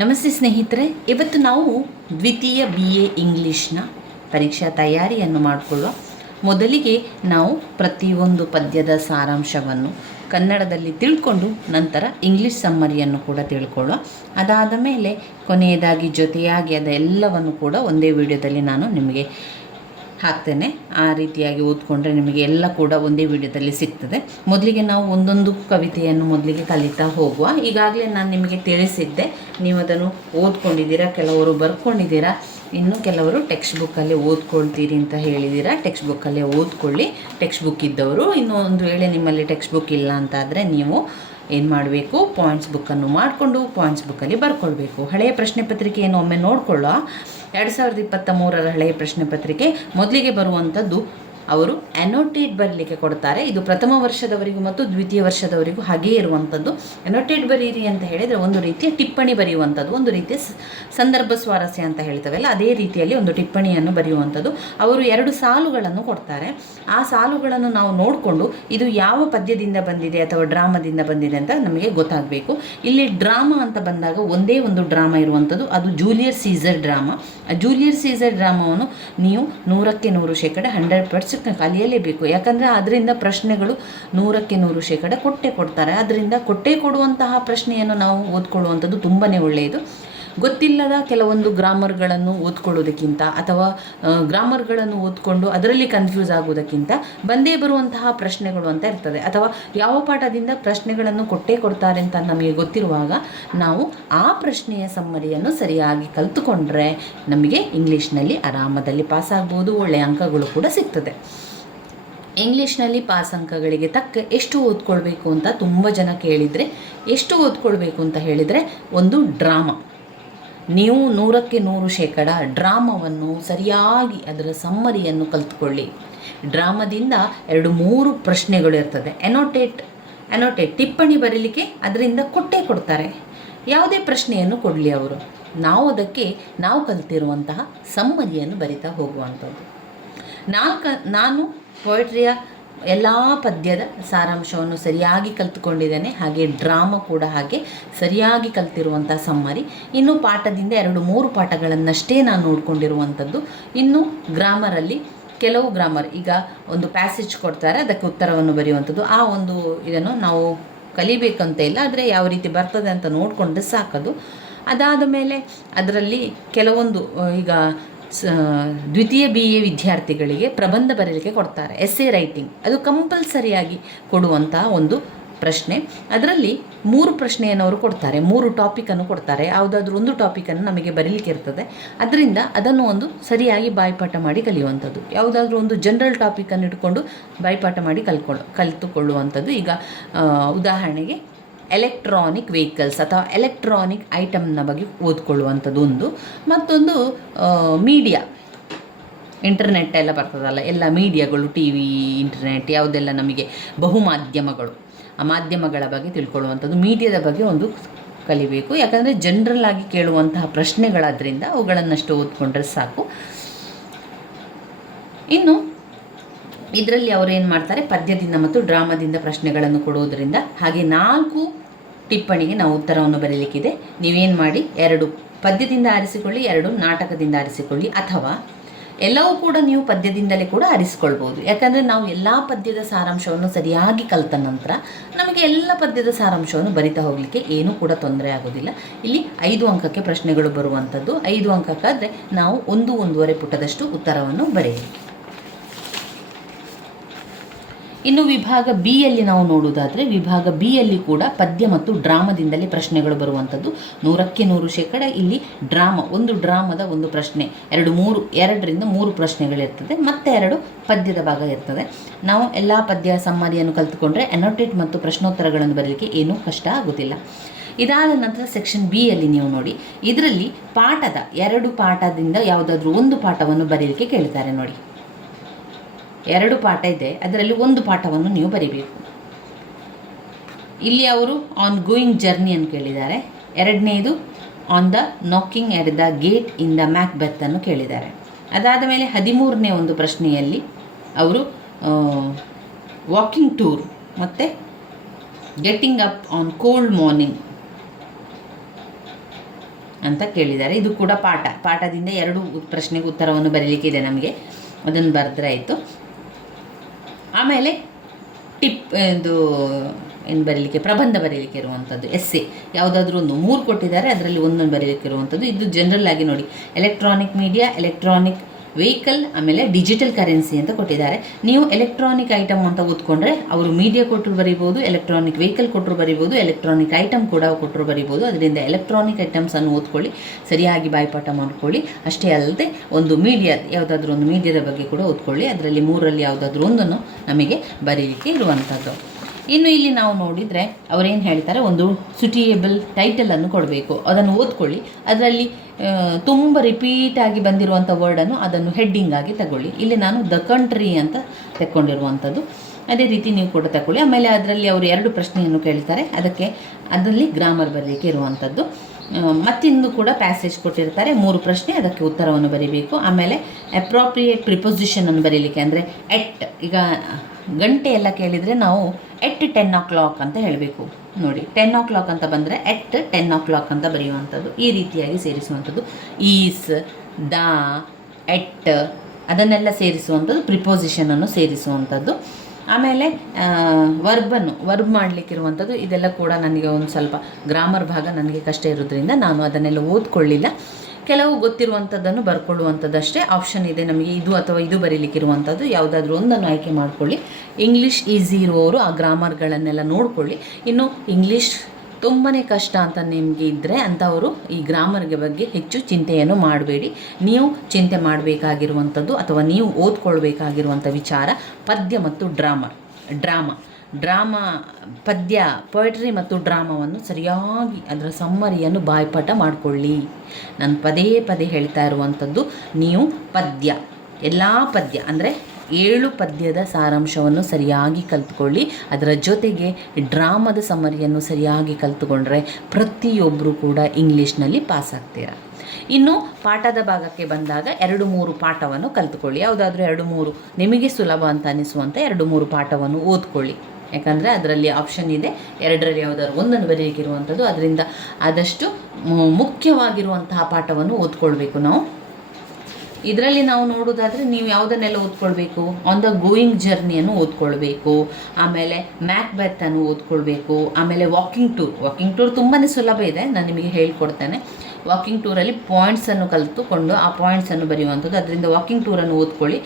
ನಮಸ್ತೆ ಸ್ನೇಹಿತರೆ, ಇವತ್ತು ನಾವು ದ್ವಿತೀಯ BA ಇಂಗ್ಲೀಷ್ನ ಪರೀಕ್ಷಾ ತಯಾರಿಯನ್ನು ಮಾಡಿಕೊಳ್ಳುವ ಮೊದಲಿಗೆ ನಾವು ಪ್ರತಿಯೊಂದು ಪದ್ಯದ ಸಾರಾಂಶವನ್ನು ಕನ್ನಡದಲ್ಲಿ ತಿಳ್ಕೊಂಡು ನಂತರ ಇಂಗ್ಲೀಷ್ ಸಮ್ಮರಿಯನ್ನು ಕೂಡ ತಿಳ್ಕೊಳ್ಳುವ. ಅದಾದ ಮೇಲೆ ಕೊನೆಯದಾಗಿ ಜೊತೆಯಾಗಿ ಅದೆಲ್ಲವನ್ನು ಕೂಡ ಒಂದೇ ವಿಡಿಯೋದಲ್ಲಿ ನಾನು ನಿಮಗೆ ಹಾಕ್ತೇನೆ. ಆ ರೀತಿಯಾಗಿ ಓದ್ಕೊಂಡ್ರೆ ನಿಮಗೆ ಎಲ್ಲ ಕೂಡ ಒಂದೇ ವಿಡಿಯೋದಲ್ಲಿ ಸಿಗ್ತದೆ. ಮೊದಲಿಗೆ ನಾವು ಒಂದೊಂದು ಕವಿತೆಯನ್ನು ಮೊದಲಿಗೆ ಕಲಿತಾ ಹೋಗುವ. ಈಗಾಗಲೇ ನಾನು ನಿಮಗೆ ತಿಳಿಸಿದ್ದೆ, ನೀವು ಅದನ್ನು ಓದ್ಕೊಂಡಿದ್ದೀರಾ, ಕೆಲವರು ಬರ್ಕೊಂಡಿದ್ದೀರಾ, ಇನ್ನು ಕೆಲವರು ಟೆಕ್ಸ್ಟ್ ಬುಕ್ಕಲ್ಲೇ ಓದ್ಕೊಳ್ತೀರಿ ಅಂತ ಹೇಳಿದ್ದೀರಾ. ಟೆಕ್ಸ್ಟ್ ಬುಕ್ಕಲ್ಲೇ ಓದ್ಕೊಳ್ಳಿ. ಟೆಕ್ಸ್ಟ್ ಬುಕ್ ಇದ್ದವರು, ಇನ್ನು ಒಂದು ವೇಳೆ ನಿಮ್ಮಲ್ಲಿ ಟೆಕ್ಸ್ಟ್ ಬುಕ್ ಇಲ್ಲ ಅಂತಾದರೆ ನೀವು ಏನು ಮಾಡಬೇಕು, ಪಾಯಿಂಟ್ಸ್ ಬುಕ್ಕನ್ನು ಮಾಡಿಕೊಂಡು ಪಾಯಿಂಟ್ಸ್ ಬುಕ್ಕಲ್ಲಿ ಬರ್ಕೊಳ್ಬೇಕು. ಹಳೆಯ ಪ್ರಶ್ನೆ ಪತ್ರಿಕೆಯನ್ನು ಒಮ್ಮೆ ನೋಡಿಕೊಳ್ಳೋ. 2023ರ ಹಳೆಯ ಪ್ರಶ್ನೆ ಪತ್ರಿಕೆ ಮೊದಲಿಗೆ ಬರುವಂಥದ್ದು ಅವರು ಅನೋಟೇಟ್ ಬರಲಿಕ್ಕೆ ಕೊಡ್ತಾರೆ. ಇದು ಪ್ರಥಮ ವರ್ಷದವರಿಗೂ ಮತ್ತು ದ್ವಿತೀಯ ವರ್ಷದವರಿಗೂ ಹಾಗೇ ಇರುವಂಥದ್ದು. ಅನೋಟೇಟ್ ಬರೀರಿ ಅಂತ ಹೇಳಿದರೆ ಒಂದು ರೀತಿಯ ಟಿಪ್ಪಣಿ ಬರೆಯುವಂಥದ್ದು, ಒಂದು ರೀತಿಯ ಸಂದರ್ಭ ಸ್ವಾರಸ್ಯ ಅಂತ ಹೇಳ್ತೇವಲ್ಲ, ಅದೇ ರೀತಿಯಲ್ಲಿ ಒಂದು ಟಿಪ್ಪಣಿಯನ್ನು ಬರೆಯುವಂಥದ್ದು. ಅವರು 2 ಸಾಲುಗಳನ್ನು ಕೊಡ್ತಾರೆ. ಆ ಸಾಲುಗಳನ್ನು ನಾವು ನೋಡಿಕೊಂಡು ಇದು ಯಾವ ಪದ್ಯದಿಂದ ಬಂದಿದೆ ಅಥವಾ ಡ್ರಾಮಾದಿಂದ ಬಂದಿದೆ ಅಂತ ನಮಗೆ ಗೊತ್ತಾಗಬೇಕು. ಇಲ್ಲಿ ಡ್ರಾಮಾ ಅಂತ ಬಂದಾಗ ಒಂದೇ ಒಂದು ಡ್ರಾಮಾ ಇರುವಂಥದ್ದು, ಅದು Julius Caesar drama. Julius Caesar ಡ್ರಾಮಾವನ್ನು ನೀವು 100ಕ್ಕೆ 100% 100% ಕಲಿಯಲೇಬೇಕು. ಯಾಕಂದರೆ ಅದರಿಂದ ಪ್ರಶ್ನೆಗಳು 100ಕ್ಕೆ 100% ಕೊಡ್ತಾರೆ. ಅದರಿಂದ ಕೊಡುವಂತಹ ಪ್ರಶ್ನೆಯನ್ನು ನಾವು ಓದ್ಕೊಳ್ಳುವಂಥದ್ದು ತುಂಬಾ ಒಳ್ಳೆಯದು. ಗೊತ್ತಿಲ್ಲದ ಕೆಲವೊಂದು ಗ್ರಾಮರ್ಗಳನ್ನು ಓದ್ಕೊಳ್ಳೋದಕ್ಕಿಂತ ಅಥವಾ ಗ್ರಾಮರ್ಗಳನ್ನು ಓದ್ಕೊಂಡು ಅದರಲ್ಲಿ ಕನ್ಫ್ಯೂಸ್ ಆಗೋದಕ್ಕಿಂತ ಬಂದೇ ಬರುವಂತಹ ಪ್ರಶ್ನೆಗಳು ಅಂತ ಇರ್ತದೆ, ಅಥವಾ ಯಾವ ಪಾಠದಿಂದ ಪ್ರಶ್ನೆಗಳನ್ನು ಕೊಡ್ತಾರೆ ಅಂತ ನಮಗೆ ಗೊತ್ತಿರುವಾಗ ನಾವು ಆ ಪ್ರಶ್ನೆಯ ಸಮ್ಮರಿಯನ್ನು ಸರಿಯಾಗಿ ಕಲಿತುಕೊಂಡ್ರೆ ನಮಗೆ ಇಂಗ್ಲೀಷ್ನಲ್ಲಿ ಆರಾಮದಲ್ಲಿ ಪಾಸಾಗ್ಬೋದು, ಒಳ್ಳೆಯ ಅಂಕಗಳು ಕೂಡ ಸಿಗ್ತದೆ. ಇಂಗ್ಲೀಷ್ನಲ್ಲಿ ಪಾಸ್ ಅಂಕಗಳಿಗೆ ತಕ್ಕ ಎಷ್ಟು ಓದ್ಕೊಳ್ಬೇಕು ಅಂತ ತುಂಬ ಜನ ಕೇಳಿದರೆ, ಎಷ್ಟು ಓದ್ಕೊಳ್ಬೇಕು ಅಂತ ಹೇಳಿದರೆ, ಒಂದು ಡ್ರಾಮಾ ನೀವು 100ಕ್ಕೆ 100% ಡ್ರಾಮಾವನ್ನು ಸರಿಯಾಗಿ ಅದರ ಸಮ್ಮರಿಯನ್ನು ಕಲಿತುಕೊಳ್ಳಿ. ಡ್ರಾಮಾದಿಂದ 2-3 ಪ್ರಶ್ನೆಗಳು ಇರ್ತದೆ. ಅನೋಟೇಟ್ ಟಿಪ್ಪಣಿ ಬರೀಲಿಕ್ಕೆ ಅದರಿಂದ ಕೊಡ್ತಾರೆ. ಯಾವುದೇ ಪ್ರಶ್ನೆಯನ್ನು ಕೊಡಲಿ ಅವರು, ನಾವು ಅದಕ್ಕೆ ನಾವು ಕಲಿತಿರುವಂತಹ ಸಮ್ಮರಿಯನ್ನು ಬರಿತಾ ಹೋಗುವಂಥದ್ದು. ನಾನು ಪೊಯಟ್ರಿಯ ಎಲ್ಲ ಪದ್ಯದ ಸಾರಾಂಶವನ್ನು ಸರಿಯಾಗಿ ಕಲಿತುಕೊಂಡಿದ್ದೇನೆ. ಹಾಗೆ ಡ್ರಾಮಾ ಕೂಡ ಹಾಗೆ ಸರಿಯಾಗಿ ಕಲಿತಿರುವಂಥ ಸಮ್ಮರಿ. ಇನ್ನು ಪಾಠದಿಂದ 2-3 ಪಾಠಗಳನ್ನಷ್ಟೇ ನಾನು ನೋಡಿಕೊಂಡಿರುವಂಥದ್ದು. ಇನ್ನು ಗ್ರಾಮರಲ್ಲಿ ಕೆಲವು ಗ್ರಾಮರ್, ಈಗ ಒಂದು ಪ್ಯಾಸೇಜ್ ಕೊಡ್ತಾರೆ, ಅದಕ್ಕೆ ಉತ್ತರವನ್ನು ಬರೆಯುವಂಥದ್ದು. ಆ ಒಂದು ಇದನ್ನು ನಾವು ಕಲಿಬೇಕಂತ ಇಲ್ಲ, ಆದರೆ ಯಾವ ರೀತಿ ಬರ್ತದೆ ಅಂತ ನೋಡಿಕೊಂಡ್ರೆ ಸಾಕದು. ಅದಾದ ಮೇಲೆ ಅದರಲ್ಲಿ ಕೆಲವೊಂದು, ಈಗ ದ್ವಿತೀಯ BA ವಿದ್ಯಾರ್ಥಿಗಳಿಗೆ ಪ್ರಬಂಧ ಬರೀಲಿಕ್ಕೆ ಕೊಡ್ತಾರೆ, ಎಸ್ಸೆ ರೈಟಿಂಗ್. ಅದು ಕಂಪಲ್ಸರಿಯಾಗಿ ಕೊಡುವಂಥ ಒಂದು ಪ್ರಶ್ನೆ. ಅದರಲ್ಲಿ 3 ಪ್ರಶ್ನೆಯನ್ನು ಅವರು ಕೊಡ್ತಾರೆ, 3 ಟಾಪಿಕನ್ನು ಕೊಡ್ತಾರೆ. ಯಾವುದಾದ್ರೂ ಒಂದು ಟಾಪಿಕನ್ನು ನಮಗೆ ಬರೀಲಿಕ್ಕೆ ಇರ್ತದೆ. ಅದರಿಂದ ಅದನ್ನು ಒಂದು ಸರಿಯಾಗಿ ಬಾಯ್ಪಾಠ ಮಾಡಿ ಕಲಿಯುವಂಥದ್ದು. ಯಾವುದಾದ್ರೂ ಒಂದು ಜನರಲ್ ಟಾಪಿಕನ್ನು ಇಟ್ಕೊಂಡು ಬಾಯ್ಪಾಠ ಮಾಡಿ ಕಲಿತುಕೊಳ್ಳುವಂಥದ್ದು. ಈಗ ಉದಾಹರಣೆಗೆ ಎಲೆಕ್ಟ್ರಾನಿಕ್ ವೆಹಿಕಲ್ಸ್ ಅಥವಾ ಎಲೆಕ್ಟ್ರಾನಿಕ್ ಐಟಮ್ನ ಬಗ್ಗೆ ಓದ್ಕೊಳ್ಳುವಂಥದ್ದು ಒಂದು. ಮತ್ತೊಂದು ಮೀಡಿಯಾ, ಇಂಟರ್ನೆಟ್ ಎಲ್ಲ ಬರ್ತದಲ್ಲ, ಎಲ್ಲ ಮೀಡಿಯಾಗಳು, TV, ಇಂಟರ್ನೆಟ್, ಯಾವುದೆಲ್ಲ ನಮಗೆ ಬಹುಮಾಧ್ಯಮಗಳು, ಆ ಮಾಧ್ಯಮಗಳ ಬಗ್ಗೆ ತಿಳ್ಕೊಳ್ಳುವಂಥದ್ದು. ಮೀಡಿಯಾದ ಬಗ್ಗೆ ಒಂದು ಕಲಿಬೇಕು. ಯಾಕಂದರೆ ಜನರಲ್ ಆಗಿ ಕೇಳುವಂತಹ ಪ್ರಶ್ನೆಗಳಾದ್ರಿಂದ ಅವುಗಳನ್ನಷ್ಟು ಓದ್ಕೊಂಡ್ರೆ ಸಾಕು. ಇನ್ನು ಇದರಲ್ಲಿ ಅವರು ಏನು ಮಾಡ್ತಾರೆ, ಪದ್ಯದಿಂದ ಮತ್ತು ಡ್ರಾಮಾದಿಂದ ಪ್ರಶ್ನೆಗಳನ್ನು ಕೊಡುವುದರಿಂದ, ಹಾಗೆ 4 ಟಿಪ್ಪಣಿಗೆ ನಾವು ಉತ್ತರವನ್ನು ಬರೀಲಿಕ್ಕಿದೆ. ನೀವೇನು ಮಾಡಿ, 2 ಪದ್ಯದಿಂದ ಆರಿಸಿಕೊಳ್ಳಿ, 2 ನಾಟಕದಿಂದ ಆರಿಸಿಕೊಳ್ಳಿ, ಅಥವಾ ಎಲ್ಲವೂ ಕೂಡ ನೀವು ಪದ್ಯದಿಂದಲೇ ಕೂಡ ಆರಿಸಿಕೊಳ್ಬೋದು. ಯಾಕಂದರೆ ನಾವು ಎಲ್ಲ ಪದ್ಯದ ಸಾರಾಂಶವನ್ನು ಸರಿಯಾಗಿ ಕಲಿತ ನಂತರ ನಮಗೆ ಎಲ್ಲ ಪದ್ಯದ ಸಾರಾಂಶವನ್ನು ಬರಿತಾ ಹೋಗಲಿಕ್ಕೆ ಏನೂ ಕೂಡ ತೊಂದರೆ ಆಗೋದಿಲ್ಲ. ಇಲ್ಲಿ 5 ಅಂಕಕ್ಕೆ ಪ್ರಶ್ನೆಗಳು ಬರುವಂಥದ್ದು. 5 ಅಂಕಕ್ಕಾದರೆ ನಾವು 1-1.5 ಪುಟದಷ್ಟು ಉತ್ತರವನ್ನು ಬರೆಯಿರಿ. ಇನ್ನು ವಿಭಾಗ B ಯಲ್ಲಿ ನಾವು ನೋಡುವುದಾದರೆ, ವಿಭಾಗ B ಯಲ್ಲಿ ಕೂಡ ಪದ್ಯ ಮತ್ತು ಡ್ರಾಮಾದಿಂದಲೇ ಪ್ರಶ್ನೆಗಳು ಬರುವಂಥದ್ದು. 100ಕ್ಕೆ 100% ಇಲ್ಲಿ ಡ್ರಾಮಾ, ಒಂದು ಡ್ರಾಮಾದ ಒಂದು ಪ್ರಶ್ನೆ, 2ರಿಂದ 3 ಪ್ರಶ್ನೆಗಳಿರ್ತದೆ, ಮತ್ತೆ 2 ಪದ್ಯದ ಭಾಗ ಇರ್ತದೆ. ನಾವು ಎಲ್ಲ ಪದ್ಯ ಸಮ್ಮರಿಯನ್ನು ಕಲಿತುಕೊಂಡ್ರೆ ಅನೋಟೇಟ್ ಮತ್ತು ಪ್ರಶ್ನೋತ್ತರಗಳನ್ನು ಬರಲಿಕ್ಕೆ ಏನೂ ಕಷ್ಟ ಆಗೋದಿಲ್ಲ. ಇದಾದ ನಂತರ ಸೆಕ್ಷನ್ B ಯಲ್ಲಿ ನೀವು ನೋಡಿ, ಇದರಲ್ಲಿ ಪಾಠದ 2 ಪಾಠದಿಂದ ಯಾವುದಾದ್ರೂ ಒಂದು ಪಾಠವನ್ನು ಬರೀಲಿಕ್ಕೆ ಕೇಳ್ತಾರೆ. ನೋಡಿ, 2 ಪಾಠ ಇದೆ, ಅದರಲ್ಲಿ ಒಂದು ಪಾಠವನ್ನು ನೀವು ಬರಿಬೇಕು. ಇಲ್ಲಿ ಅವರು ಆನ್ ಗೋಯಿಂಗ್ ಜರ್ನಿ ಅಂತ ಕೇಳಿದ್ದಾರೆ. 2ನೇದು on the knocking at the gate in the Macbeth ಅನ್ನು ಕೇಳಿದ್ದಾರೆ. ಅದಾದ ಮೇಲೆ 13ನೇ ಒಂದು ಪ್ರಶ್ನೆಯಲ್ಲಿ ಅವರು ವಾಕಿಂಗ್ ಟೂರ್ ಮತ್ತು getting up on cold morning ಅಂತ ಕೇಳಿದ್ದಾರೆ. ಇದು ಕೂಡ ಪಾಠದಿಂದ 2 ಪ್ರಶ್ನೆಗೆ ಉತ್ತರವನ್ನು ಬರೀಲಿಕ್ಕೆ ಇದೆ ನಮಗೆ, ಅದನ್ನು ಬರೆದ್ರೆ ಆಯಿತು. ಆಮೇಲೆ ಇದು ಏನು ಬರೀಲಿಕ್ಕೆ, ಪ್ರಬಂಧ ಬರೀಲಿಕ್ಕೆ ಇರುವಂಥದ್ದು, ಎಸ್ಸೆ ಯಾವುದಾದ್ರೂ ಒಂದು 3 ಕೊಟ್ಟಿದ್ದಾರೆ, ಅದರಲ್ಲಿ ಒಂದೊಂದು ಬರೀಲಿಕ್ಕೆ ಇರುವಂಥದ್ದು. ಇದು ಜನರಲ್ ಆಗಿ ನೋಡಿ, ಎಲೆಕ್ಟ್ರಾನಿಕ್ ಮೀಡಿಯಾ, ಎಲೆಕ್ಟ್ರಾನಿಕ್ ವೆಹಿಕಲ್, ಆಮೇಲೆ ಡಿಜಿಟಲ್ ಕರೆನ್ಸಿ ಅಂತ ಕೊಟ್ಟಿದ್ದಾರೆ. ನೀವು ಎಲೆಕ್ಟ್ರಾನಿಕ್ ಐಟಮ್ ಅಂತ ಓದ್ಕೊಂಡ್ರೆ ಅವರು ಮೀಡಿಯಾ ಕೊಟ್ಟರು ಬರೀಬೋದು, ಎಲೆಕ್ಟ್ರಾನಿಕ್ ವೆಹಿಕಲ್ ಕೊಟ್ಟರು ಬರೀಬೋದು, ಎಲೆಕ್ಟ್ರಾನಿಕ್ ಐಟಮ್ ಕೂಡ ಕೊಟ್ಟರು ಬರೀಬೋದು. ಅದರಿಂದ ಎಲೆಕ್ಟ್ರಾನಿಕ್ ಐಟಮ್ಸನ್ನು ಓದ್ಕೊಳ್ಳಿ, ಸರಿಯಾಗಿ ಬಾಯ್ಪಾಠ ಮಾಡ್ಕೊಳ್ಳಿ. ಅಷ್ಟೇ ಅಲ್ಲದೆ ಒಂದು ಮೀಡಿಯಾ, ಯಾವುದಾದ್ರೂ ಒಂದು ಮೀಡಿಯಾದ ಬಗ್ಗೆ ಕೂಡ ಓದ್ಕೊಳ್ಳಿ. ಅದರಲ್ಲಿ 3ರಲ್ಲಿ ಯಾವುದಾದ್ರೂ ಒಂದನ್ನು ನಮಗೆ ಬರೀಲಿಕ್ಕೆ ಇರುವಂಥದ್ದು. ಇನ್ನು ಇಲ್ಲಿ ನಾವು ನೋಡಿದರೆ ಅವರೇನು ಹೇಳ್ತಾರೆ, ಒಂದು ಸುಟಿಯೇಬಲ್ ಟೈಟಲನ್ನು ಕೊಡಬೇಕು, ಅದನ್ನು ಓದ್ಕೊಳ್ಳಿ. ಅದರಲ್ಲಿ ತುಂಬ ರಿಪೀಟಾಗಿ ಬಂದಿರುವಂಥ ವರ್ಡನ್ನು ಅದನ್ನು ಹೆಡ್ಡಿಂಗ್ ಆಗಿ ತಗೊಳ್ಳಿ. ಇಲ್ಲಿ ನಾನು ದ ಕಂಟ್ರಿ ಅಂತ ತೆಕ್ಕೊಂಡಿರುವಂಥದ್ದು, ಅದೇ ರೀತಿ ನೀವು ಕೂಡ ತಗೊಳ್ಳಿ. ಆಮೇಲೆ ಅದರಲ್ಲಿ ಅವರು 2 ಪ್ರಶ್ನೆಯನ್ನು ಕೇಳ್ತಾರೆ, ಅದರಲ್ಲಿ ಗ್ರಾಮರ್ ಬರಲಿಕ್ಕೆ ಇರುವಂಥದ್ದು. ಮತ್ತಿಂದು ಕೂಡ ಪ್ಯಾಸೇಜ್ ಕೊಟ್ಟಿರ್ತಾರೆ, 3 ಪ್ರಶ್ನೆ, ಅದಕ್ಕೆ ಉತ್ತರವನ್ನು ಬರೀಬೇಕು. ಆಮೇಲೆ ಅಪ್ರಾಪ್ರಿಯೇಟ್ ಪ್ರಿಪೊಸಿಷನನ್ನು ಬರೀಲಿಕ್ಕೆ, ಅಂದರೆ ಎಟ್, ಈಗ ಗಂಟೆ ಎಲ್ಲ ಕೇಳಿದರೆ ನಾವು ಎಟ್ 10 o'clock ಅಂತ ಹೇಳಬೇಕು. ನೋಡಿ 10 o'clock ಅಂತ ಬಂದರೆ ಎಟ್ 10 o'clock ಅಂತ ಬರೆಯುವಂಥದ್ದು, ಈ ರೀತಿಯಾಗಿ ಸೇರಿಸುವಂಥದ್ದು. ಈಸ್, ದ, ಎಟ್ ಅದನ್ನೆಲ್ಲ ಸೇರಿಸುವಂಥದ್ದು, ಪ್ರಿಪೊಸಿಷನನ್ನು ಸೇರಿಸುವಂಥದ್ದು. ಆಮೇಲೆ ವರ್ಬ್ ಮಾಡಲಿಕ್ಕಿರುವಂಥದ್ದು. ಇದೆಲ್ಲ ಕೂಡ ನನಗೆ ಒಂದು ಸ್ವಲ್ಪ ಗ್ರಾಮರ್ ಭಾಗ ನನಗೆ ಕಷ್ಟ ಇರೋದ್ರಿಂದ ನಾನು ಅದನ್ನೆಲ್ಲ ಓದ್ಕೊಳ್ಳಿಲ್ಲ. ಕೆಲವು ಗೊತ್ತಿರುವಂಥದ್ದನ್ನು ಬರ್ಕೊಳ್ಳುವಂಥದ್ದಷ್ಟೇ. ಆಪ್ಷನ್ ಇದೆ ನಮಗೆ, ಇದು ಅಥವಾ ಇದು ಬರೀಲಿಕ್ಕಿರುವಂಥದ್ದು, ಯಾವುದಾದ್ರೂ ಒಂದನ್ನು ಆಯ್ಕೆ ಮಾಡಿಕೊಳ್ಳಿ. ಇಂಗ್ಲೀಷ್ ಈಸಿ ಇರುವವರು ಆ ಗ್ರಾಮರ್ಗಳನ್ನೆಲ್ಲ ನೋಡಿಕೊಳ್ಳಿ. ಇನ್ನು ಇಂಗ್ಲೀಷ್ ತುಂಬಾ ಕಷ್ಟ ಅಂತ ನಿಮಗೆ ಇದ್ದರೆ ಅಂಥವರು ಈ ಗ್ರಾಮರ್ಗೆ ಬಗ್ಗೆ ಹೆಚ್ಚು ಚಿಂತೆಯನ್ನು ಮಾಡಬೇಡಿ. ನೀವು ಚಿಂತೆ ಮಾಡಬೇಕಾಗಿರುವಂಥದ್ದು ಅಥವಾ ನೀವು ಓದ್ಕೊಳ್ಬೇಕಾಗಿರುವಂಥ ವಿಚಾರ ಪದ್ಯ ಮತ್ತು ಡ್ರಾಮಾ, ಪದ್ಯ, ಪೊಯೆಟ್ರಿ ಮತ್ತು ಡ್ರಾಮಾವನ್ನು ಸರಿಯಾಗಿ ಅದರ ಸಮ್ಮರಿಯನ್ನು ಬಾಯ್ಪಾಠ ಮಾಡಿಕೊಳ್ಳಿ. ನಾನು ಪದೇ ಹೇಳ್ತಾ ಇರುವಂಥದ್ದು, ನೀವು ಎಲ್ಲ ಪದ್ಯ ಅಂದರೆ 7 ಪದ್ಯದ ಸಾರಾಂಶವನ್ನು ಸರಿಯಾಗಿ ಕಲ್ತ್ಕೊಳ್ಳಿ. ಅದರ ಜೊತೆಗೆ ಡ್ರಾಮದ ಸಮ್ಮರಿಯನ್ನು ಸರಿಯಾಗಿ ಕಲ್ತ್ಕೊಂಡ್ರೆ ಪ್ರತಿಯೊಬ್ಬರು ಕೂಡ ಇಂಗ್ಲೀಷ್ನಲ್ಲಿ ಪಾಸ್ ಆಗ್ತೀರ. ಇನ್ನು ಪಾಠದ ಭಾಗಕ್ಕೆ ಬಂದಾಗ 2-3 ಪಾಠವನ್ನು ಕಲ್ತ್ಕೊಳ್ಳಿ. ಯಾವುದಾದ್ರೂ 2-3 ನಿಮಗೆ ಸುಲಭ ಅಂತ ಅನಿಸುವಂಥ 2-3 ಪಾಠವನ್ನು ಓದ್ಕೊಳ್ಳಿ. ಯಾಕಂದರೆ ಅದರಲ್ಲಿ ಆಪ್ಷನ್ ಇದೆ, 2ರಲ್ಲಿ ಯಾವುದಾದ್ರು ಒಂದನ್ನು ಬರೀಲಿಕ್ಕಿರುವಂಥದ್ದು. ಅದರಿಂದ ಆದಷ್ಟು ಮುಖ್ಯವಾಗಿರುವಂತಹ ಪಾಠವನ್ನು ಓದ್ಕೊಳ್ಬೇಕು ನಾವು. ಇದರಲ್ಲಿ ನಾವು ನೋಡೋದಾದರೆ ನೀವು ಯಾವುದನ್ನೆಲ್ಲ ಓದ್ಕೊಳ್ಬೇಕು, ಆನ್ ದ ಗೋಯಿಂಗ್ ಜರ್ನಿಯನ್ನು ಓದ್ಕೊಳ್ಬೇಕು. ಆಮೇಲೆ ಮ್ಯಾಕ್ಬೆತ್ ಓದ್ಕೊಳ್ಬೇಕು. ಆಮೇಲೆ ವಾಕಿಂಗ್ ಟೂರ್ ತುಂಬಾ ಸುಲಭ ಇದೆ, ನಾನು ನಿಮಗೆ ಹೇಳ್ಕೊಡ್ತೇನೆ. ವಾಕಿಂಗ್ ಟೂರಲ್ಲಿ ಪಾಯಿಂಟ್ಸನ್ನು ಕಲಿತುಕೊಂಡು ಆ ಪಾಯಿಂಟ್ಸನ್ನು ಬರೆಯುವಂಥದ್ದು. ಅದರಿಂದ ವಾಕಿಂಗ್ ಟೂರನ್ನು ಓದ್ಕೊಳ್ಳಿ.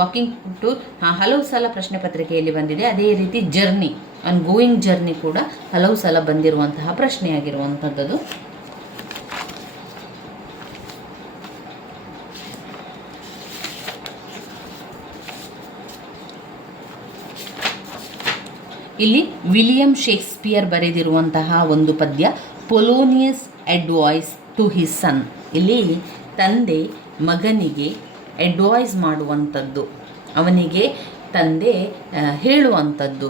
ವಾಕಿಂಗ್ ಟೂರ್ ಹಲವು ಸಲ ಪ್ರಶ್ನೆ ಪತ್ರಿಕೆಯಲ್ಲಿ ಬಂದಿದೆ. ಅದೇ ರೀತಿ ಜರ್ನಿ, ಆನ್ ಗೋಯಿಂಗ್ ಜರ್ನಿ ಕೂಡ ಹಲವು ಸಲ ಬಂದಿರುವಂತಹ ಪ್ರಶ್ನೆಯಾಗಿರುವಂಥದ್ದು. ಇಲ್ಲಿ ವಿಲಿಯಂ ಶೇಕ್ಸ್ಪಿಯರ್ ಬರೆದಿರುವಂತಹ ಒಂದು ಪದ್ಯ, Polonius advice to his son. ಇಲ್ಲಿ ತಂದೆ ಮಗನಿಗೆ ಅಡ್ವೈಸ್ ಮಾಡುವಂಥದ್ದು, ಅವನಿಗೆ ತಂದೆ ಹೇಳುವಂಥದ್ದು,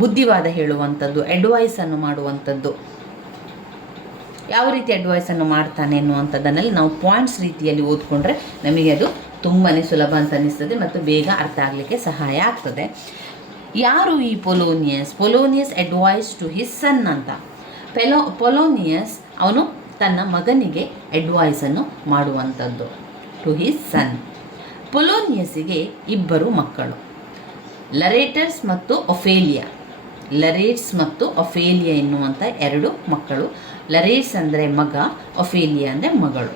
ಬುದ್ಧಿವಾದ ಹೇಳುವಂಥದ್ದು, ಅಡ್ವೈಸನ್ನು ಮಾಡುವಂಥದ್ದು. ಯಾವ ರೀತಿ ಅಡ್ವೈಸನ್ನು ಮಾಡ್ತಾನೆ ಅನ್ನುವಂಥದ್ದನ್ನೆಲ್ಲ ನಾವು ಪಾಯಿಂಟ್ಸ್ ರೀತಿಯಲ್ಲಿ ಓದ್ಕೊಂಡ್ರೆ ನಮಗೆ ಅದು ತುಂಬಾ ಸುಲಭ ಅಂತ ಅನ್ನಿಸ್ತದೆ ಮತ್ತು ಬೇಗ ಅರ್ಥ ಆಗಲಿಕ್ಕೆ ಸಹಾಯ ಆಗ್ತದೆ. ಯಾರು ಈ Polonius advice to his son ಅಂತ. ಪೊಲೋನಿಯಸ್ ಅವನು ತನ್ನ ಮಗನಿಗೆ ಅಡ್ವೈಸನ್ನು ಮಾಡುವಂಥದ್ದು, ಟು ಹಿಸ್ ಸನ್. ಪೊಲೋನಿಯಸ್ಸಿಗೆ 2 ಮಕ್ಕಳು, ಲರೇಟಸ್ ಮತ್ತು ಒಫೇಲಿಯಾ ಎನ್ನುವಂಥ 2 ಮಕ್ಕಳು. ಲರೇಟ್ಸ್ ಅಂದರೆ ಮಗ, ಒಫೇಲಿಯಾ ಅಂದರೆ ಮಗಳು.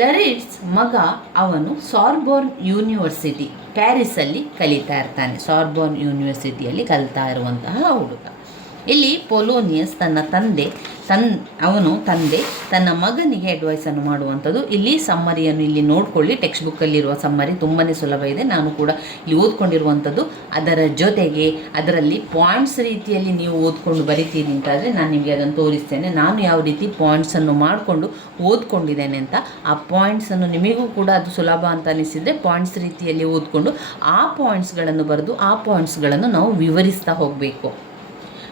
ಲರೇಟ್ಸ್ ಮಗ ಅವನು ಸಾರ್ಬೋರ್ನ್ ಯೂನಿವರ್ಸಿಟಿ ಪ್ಯಾರಿಸಲ್ಲಿ ಕಲಿತಾ ಇರ್ತಾನೆ. ಸಾರ್ಬೋರ್ನ್ ಯೂನಿವರ್ಸಿಟಿಯಲ್ಲಿ ಕಲಿತಾ ಇರುವಂತಹ ಹುಡುಗ. ಇಲ್ಲಿ ಪೊಲೋನಿಯಸ್ ತಂದೆ ತನ್ನ ಮಗನಿಗೆ ಅಡ್ವೈಸನ್ನು ಮಾಡುವಂಥದ್ದು. ಇಲ್ಲಿ ಸಮ್ಮರಿಯನ್ನು ಇಲ್ಲಿ ನೋಡ್ಕೊಳ್ಳಿ, ಟೆಕ್ಸ್ಟ್ ಬುಕ್ಕಲ್ಲಿರುವ ಸಮ್ಮರಿ ತುಂಬಾ ಸುಲಭ ಇದೆ, ನಾನು ಕೂಡ ಇಲ್ಲಿ ಓದ್ಕೊಂಡಿರುವಂಥದ್ದು. ಅದರ ಜೊತೆಗೆ ಅದರಲ್ಲಿ ಪಾಯಿಂಟ್ಸ್ ರೀತಿಯಲ್ಲಿ ನೀವು ಓದ್ಕೊಂಡು ಬರಿತೀರಿ ಅಂತಾದರೆ ನಾನು ನಿಮಗೆ ಅದನ್ನು ತೋರಿಸ್ತೇನೆ. ನಾನು ಯಾವ ರೀತಿ ಪಾಯಿಂಟ್ಸನ್ನು ಮಾಡಿಕೊಂಡು ಓದ್ಕೊಂಡಿದ್ದೇನೆ ಅಂತ. ಆ ಪಾಯಿಂಟ್ಸನ್ನು ನಿಮಗೂ ಕೂಡ ಅದು ಸುಲಭ ಅಂತ ಅನಿಸಿದರೆ ಪಾಯಿಂಟ್ಸ್ ರೀತಿಯಲ್ಲಿ ಓದ್ಕೊಂಡು ಆ ಪಾಯಿಂಟ್ಸ್ಗಳನ್ನು ಬರೆದು ಆ ಪಾಯಿಂಟ್ಸ್ಗಳನ್ನು ನಾವು ವಿವರಿಸ್ತಾ ಹೋಗಬೇಕು.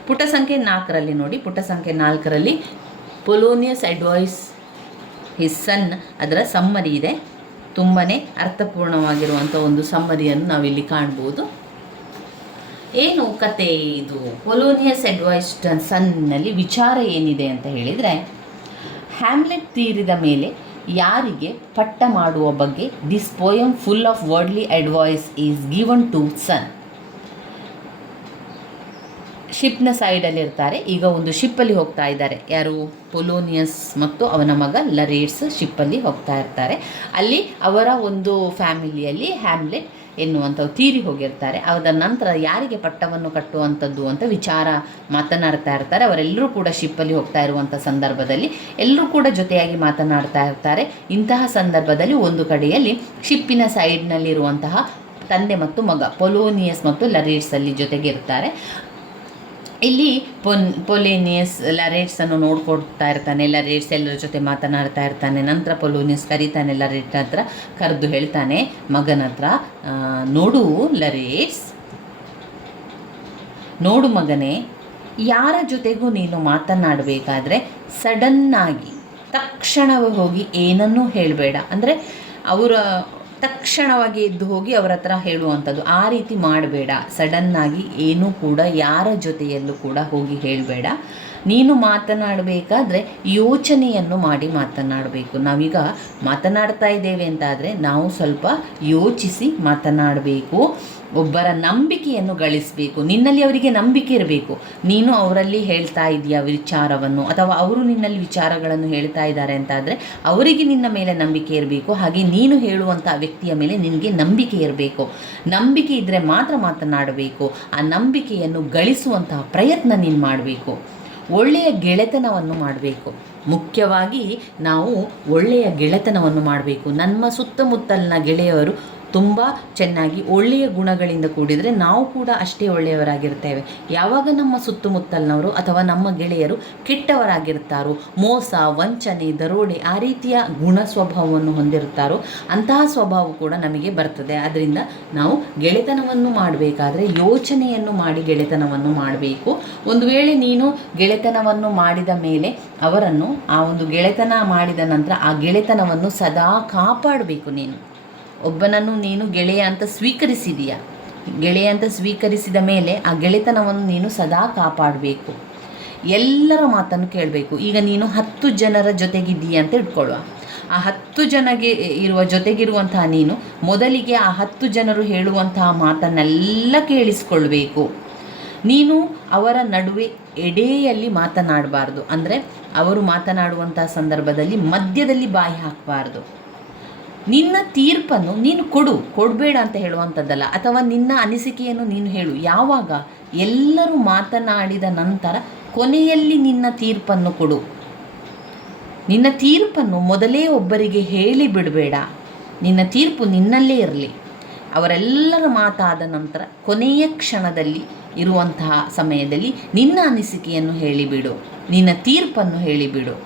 ಪುಟ ಸಂಖ್ಯೆ 4ರಲ್ಲಿ ನೋಡಿ, ಪುಟ ಸಂಖ್ಯೆ 4ರಲ್ಲಿ ಪೊಲೋನಿಯಸ್ ಅಡ್ವೈಸ್ ಹಿಸ್ ಸನ್ ಅದರ ಸಮ್ಮರಿ ಇದೆ. ತುಂಬಾ ಅರ್ಥಪೂರ್ಣವಾಗಿರುವಂಥ ಒಂದು ಸಮ್ಮರಿಯನ್ನು ನಾವಿಲ್ಲಿ ಕಾಣ್ಬೋದು. ಏನು ಕತೆ ಇದು? ಪೊಲೋನಿಯಸ್ ಅಡ್ವೈಸ್ ಸನ್ನಲ್ಲಿ ವಿಚಾರ ಏನಿದೆ ಅಂತ ಹೇಳಿದರೆ, ಹ್ಯಾಮ್ಲೆಟ್ ತೀರಿದ ಮೇಲೆ ಯಾರಿಗೆ ಪಟ್ಟ ಮಾಡುವ ಬಗ್ಗೆ this poem full of worldly advice is given to son. ಶಿಪ್ನ ಸೈಡಲ್ಲಿ ಇರ್ತಾರೆ. ಈಗ ಒಂದು ಶಿಪ್ಪಲ್ಲಿ ಹೋಗ್ತಾ ಇದ್ದಾರೆ. ಯಾರು? ಪೊಲೋನಿಯಸ್ ಮತ್ತು ಅವನ ಮಗ ಲರೇಟ್ಸ್ ಶಿಪ್ಪಲ್ಲಿ ಹೋಗ್ತಾ ಇರ್ತಾರೆ. ಅಲ್ಲಿ ಅವರ ಒಂದು ಫ್ಯಾಮಿಲಿಯಲ್ಲಿ ಹ್ಯಾಮ್ಲೆಟ್ ಎನ್ನುವಂಥವು ತೀರಿ ಹೋಗಿರ್ತಾರೆ. ಅದರ ನಂತರ ಯಾರಿಗೆ ಪಟ್ಟವನ್ನು ಕಟ್ಟುವಂಥದ್ದು ಅಂತ ವಿಚಾರ ಮಾತನಾಡ್ತಾ ಇರ್ತಾರೆ. ಅವರೆಲ್ಲರೂ ಕೂಡ ಶಿಪ್ಪಲ್ಲಿ ಹೋಗ್ತಾ ಇರುವಂಥ ಸಂದರ್ಭದಲ್ಲಿ ಎಲ್ಲರೂ ಕೂಡ ಜೊತೆಯಾಗಿ ಮಾತನಾಡ್ತಾ ಇರ್ತಾರೆ. ಇಂತಹ ಸಂದರ್ಭದಲ್ಲಿ ಒಂದು ಕಡೆಯಲ್ಲಿ ಶಿಪ್ಪಿನ ಸೈಡ್ನಲ್ಲಿರುವಂತಹ ತಂದೆ ಮತ್ತು ಮಗ ಪೊಲೋನಿಯಸ್ ಮತ್ತು ಲರೇಟ್ಸ್ ಅಲ್ಲಿ ಜೊತೆಗೆ ಇರ್ತಾರೆ. ಇಲ್ಲಿ ಪೊಲೋನಿಯಸ್ ಲರೇಟ್ಸನ್ನು ನೋಡ್ಕೊಡ್ತಾ ಇರ್ತಾನೆ. ಲರೇಟ್ಸ್ ಎಲ್ಲರ ಜೊತೆ ಮಾತನಾಡ್ತಾ ಇರ್ತಾನೆ. ನಂತರ ಪೊಲೋನಿಯಸ್ ಕರೀತಾನೆ ಲರೇಟ್ ಹತ್ರ, ಕರೆದು ಹೇಳ್ತಾನೆ ಮಗನ ಹತ್ರ, ನೋಡು ಲರೇಟ್ಸ್, ನೋಡು ಮಗನೇ, ಯಾರ ಜೊತೆಗೂ ನೀನು ಮಾತನಾಡಬೇಕಾದ್ರೆ ಸಡನ್ನಾಗಿ ತಕ್ಷಣವೇ ಹೋಗಿ ಏನನ್ನೂ ಹೇಳಬೇಡ. ಅಂದರೆ ಅವರ ತಕ್ಷಣವಾಗಿ ಎದ್ದು ಹೋಗಿ ಅವರ ಹತ್ರ ಹೇಳುವಂಥದ್ದು, ಆ ರೀತಿ ಮಾಡಬೇಡ. ಸಡನ್ನಾಗಿ ಏನೂ ಕೂಡ ಯಾರ ಜೊತೆಯಲ್ಲೂ ಕೂಡ ಹೋಗಿ ಹೇಳಬೇಡ. ನೀನು ಮಾತನಾಡಬೇಕಾದ್ರೆ ಯೋಚನೆಯನ್ನು ಮಾಡಿ ಮಾತನಾಡಬೇಕು. ನಾವೀಗ ಮಾತನಾಡ್ತಾ ಇದ್ದೇವೆ ಅಂತಾದರೆ ನಾವು ಸ್ವಲ್ಪ ಯೋಚಿಸಿ ಮಾತನಾಡಬೇಕು. ಒಬ್ಬರ ನಂಬಿಕೆಯನ್ನು ಗಳಿಸಬೇಕು. ನಿನ್ನಲ್ಲಿ ಅವರಿಗೆ ನಂಬಿಕೆ ಇರಬೇಕು. ನೀನು ಅವರಲ್ಲಿ ಹೇಳ್ತಾ ಇದೆಯಾ ವಿಚಾರವನ್ನು, ಅಥವಾ ಅವರು ನಿನ್ನಲ್ಲಿ ವಿಚಾರಗಳನ್ನು ಹೇಳ್ತಾ ಇದ್ದಾರೆ ಅಂತಾದರೆ ಅವರಿಗೆ ನಿನ್ನ ಮೇಲೆ ನಂಬಿಕೆ ಇರಬೇಕು. ಹಾಗೆ ನೀನು ಹೇಳುವಂಥ ವ್ಯಕ್ತಿಯ ಮೇಲೆ ನಿನಗೆ ನಂಬಿಕೆ ಇರಬೇಕು. ನಂಬಿಕೆ ಇದ್ದರೆ ಮಾತ್ರ ಮಾತನಾಡಬೇಕು. ಆ ನಂಬಿಕೆಯನ್ನು ಗಳಿಸುವಂತಹ ಪ್ರಯತ್ನ ನೀನು ಮಾಡಬೇಕು. ಒಳ್ಳೆಯ ಗೆಳೆತನವನ್ನು ಮಾಡಬೇಕು. ಮುಖ್ಯವಾಗಿ ನಾವು ಒಳ್ಳೆಯ ಗೆಳೆತನವನ್ನು ಮಾಡಬೇಕು. ನಮ್ಮ ಸುತ್ತಮುತ್ತಲಿನ ಗೆಳೆಯರು ತುಂಬ ಚೆನ್ನಾಗಿ ಒಳ್ಳೆಯ ಗುಣಗಳಿಂದ ಕೂಡಿದರೆ ನಾವು ಕೂಡ ಅಷ್ಟೇ ಒಳ್ಳೆಯವರಾಗಿರ್ತೇವೆ. ಯಾವಾಗ ನಮ್ಮ ಸುತ್ತಮುತ್ತಲಿನವರು ಅಥವಾ ನಮ್ಮ ಗೆಳೆಯರು ಕೆಟ್ಟವರಾಗಿರ್ತಾರೋ, ಮೋಸ, ವಂಚನೆ, ದರೋಡೆ ಆ ರೀತಿಯ ಗುಣ ಸ್ವಭಾವವನ್ನು ಹೊಂದಿರುತ್ತಾರೋ ಅಂತಹ ಸ್ವಭಾವ ಕೂಡ ನಮಗೆ ಬರ್ತದೆ. ಆದ್ದರಿಂದ ನಾವು ಗೆಳೆತನವನ್ನು ಮಾಡಬೇಕಾದ್ರೆ ಯೋಚನೆಯನ್ನು ಮಾಡಿ ಗೆಳೆತನವನ್ನು ಮಾಡಬೇಕು. ಒಂದು ವೇಳೆ ನೀನು ಗೆಳೆತನವನ್ನು ಮಾಡಿದ ಮೇಲೆ ಅವರನ್ನು ಆ ಒಂದು ಗೆಳೆತನ ಮಾಡಿದ ನಂತರ ಆ ಗೆಳೆತನವನ್ನು ಸದಾ ಕಾಪಾಡಬೇಕು. ಒಬ್ಬನನ್ನು ನೀನು ಗೆಳೆಯ ಅಂತ ಸ್ವೀಕರಿಸಿದೀಯಾ, ಗೆಳೆಯ ಅಂತ ಸ್ವೀಕರಿಸಿದ ಮೇಲೆ ಆ ಗೆಳೆತನವನ್ನು ನೀನು ಸದಾ ಕಾಪಾಡಬೇಕು. ಎಲ್ಲರ ಮಾತನ್ನು ಕೇಳಬೇಕು. ಈಗ ನೀನು 10 ಜನರ ಜೊತೆಗಿದ್ದೀಯ ಅಂತ ಇಟ್ಕೊಳ್ಳುವ. ಆ 10 ಜನಗೆ ಜೊತೆಗಿರುವಂತಹ ನೀನು ಮೊದಲಿಗೆ ಆ 10 ಜನರು ಹೇಳುವಂತಹ ಮಾತನ್ನೆಲ್ಲ ಕೇಳಿಸ್ಕೊಳ್ಬೇಕು. ನೀನು ಅವರ ನಡುವೆ ಎಡೆಯಲ್ಲಿ ಮಾತನಾಡಬಾರ್ದು. ಅಂದರೆ ಅವರು ಮಾತನಾಡುವಂತಹ ಸಂದರ್ಭದಲ್ಲಿ ಮಧ್ಯದಲ್ಲಿ ಬಾಯಿ ಹಾಕಬಾರ್ದು. ನಿನ್ನ ತೀರ್ಪನ್ನು ನೀನು ಕೊಡಬೇಡ ಅಂತ ಹೇಳುವಂಥದ್ದಲ್ಲ, ಅಥವಾ ನಿನ್ನ ಅನಿಸಿಕೆಯನ್ನು ನೀನು ಹೇಳು. ಯಾವಾಗ? ಎಲ್ಲರೂ ಮಾತನಾಡಿದ ನಂತರ ಕೊನೆಯಲ್ಲಿ ನಿನ್ನ ತೀರ್ಪನ್ನು ಕೊಡು. ನಿನ್ನ ತೀರ್ಪನ್ನು ಮೊದಲೇ ಒಬ್ಬರಿಗೆ ಹೇಳಿ ಬಿಡಬೇಡ. ನಿನ್ನ ತೀರ್ಪು ನಿನ್ನಲ್ಲೇ ಇರಲಿ. ಅವರೆಲ್ಲರ ಮಾತಾದ ನಂತರ ಕೊನೆಯ ಕ್ಷಣದಲ್ಲಿ ಇರುವಂತಹ ಸಮಯದಲ್ಲಿ ನಿನ್ನ ಅನಿಸಿಕೆಯನ್ನು ಹೇಳಿಬಿಡು, ನಿನ್ನ ತೀರ್ಪನ್ನು ಹೇಳಿಬಿಡು.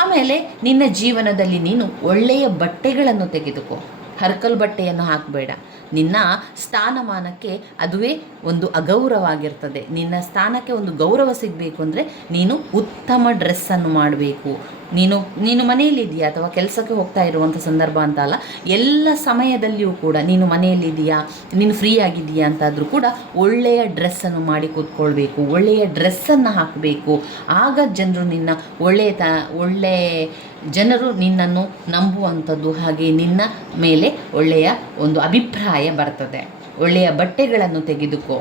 ಆಮೇಲೆ ನಿನ್ನ ಜೀವನದಲ್ಲಿ ನೀನು ಒಳ್ಳೆಯ ಬಟ್ಟೆಗಳನ್ನು ತೆಗೆದುಕೋ. ಹರ್ಕಲ್ ಬಟ್ಟೆಯನ್ನು ಹಾಕಬೇಡ. ನಿನ್ನ ಸ್ಥಾನಮಾನಕ್ಕೆ ಅದುವೇ ಒಂದು ಅಗೌರವಾಗಿರ್ತದೆ. ನಿನ್ನ ಸ್ಥಾನಕ್ಕೆ ಒಂದು ಗೌರವ ಸಿಗಬೇಕು ಅಂದರೆ ನೀನು ಉತ್ತಮ ಡ್ರೆಸ್ಸನ್ನು ಮಾಡಬೇಕು. ನೀನು ಮನೆಯಲ್ಲಿದೆಯಾ ಅಥವಾ ಕೆಲಸಕ್ಕೆ ಹೋಗ್ತಾ ಇರುವಂಥ ಸಂದರ್ಭ ಅಂತ ಅಲ್ಲ, ಎಲ್ಲ ಸಮಯದಲ್ಲಿಯೂ ಕೂಡ ನೀನು ಮನೆಯಲ್ಲಿದೆಯಾ, ನೀನು ಫ್ರೀ ಆಗಿದೆಯಾ ಅಂತಾದರೂ ಕೂಡ ಒಳ್ಳೆಯ ಡ್ರೆಸ್ಸನ್ನು ಮಾಡಿ ಕೂತ್ಕೊಳ್ಬೇಕು. ಒಳ್ಳೆಯ ಡ್ರೆಸ್ಸನ್ನು ಹಾಕಬೇಕು. ಆಗ ಒಳ್ಳೆಯ ಜನರು ನಿನ್ನನ್ನು ನಂಬುವಂಥದ್ದು, ಹಾಗೆ ನಿನ್ನ ಮೇಲೆ ಒಳ್ಳೆಯ ಒಂದು ಅಭಿಪ್ರಾಯ ಬರ್ತದೆ. ಒಳ್ಳೆಯ ಬಟ್ಟೆಗಳನ್ನು ತೆಗೆದುಕೋ.